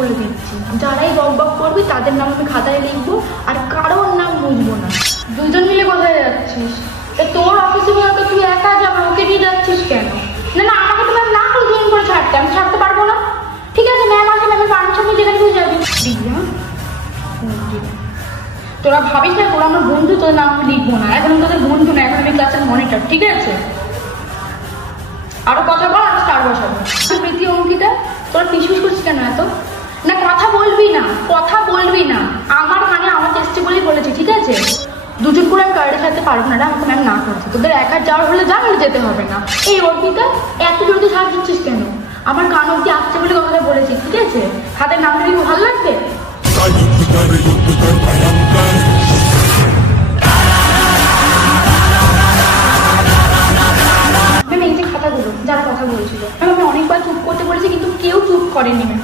বলে দিচ্ছি, যারাই বক বক করবি তাদের নাম আমি খাতায় লিখবো, আর কারোর নাম বুঝবো না। দুজন মিলে কোথায় যাচ্ছিস? তোর অফিসে বলতো তুই একা যাবে, ওকে নিয়ে যাচ্ছিস কেন? না না, আমাকে তো ম্যাম না করে জয়েন করে ছাড়তে, আমি ছাড়তে পারবো না। ঠিক আছে ম্যাম আসলে ম্যামের পারমিশন নিয়ে যেখানে তুই যাবি। তোরা ভাবিস না তোরা আমার বন্ধু, তোর নাম লিখবো না, এখন তোদের বন্ধু না, এখন আমি ক্লাসের মনিটর। ঠিক আছে, আরো কথা বল, আর স্টার বসাবো। প্রীতি অঙ্কিতা তোরা পিছপিছ করছিস কেন এত? না কথা বলবি না, কথা বলবি না, আমার কানে আমার চেষ্টা বলেই বলেছি। ঠিক আছে, দুজন করে আমি গাড়ি ছাড়তে পারবো না, আমাকে ম্যাম না করছি। তোদের একা যাওয়ার হলে যা, হলে যেতে হবে না। এই অর্পিতা এত জলদি ছাড় দিচ্ছিস কেন? আমার কান অব্দি আসছে বলে কথাটা বলেছি। ঠিক আছে, হাতের নামটা কি ভালো লাগবে? ম্যাম এই যে খাতাগুলো যারা কথা বলছিল, ম্যাম আমি অনেকবার চুপ করতে বলেছি কিন্তু কেউ চুপ করেনি ম্যাম।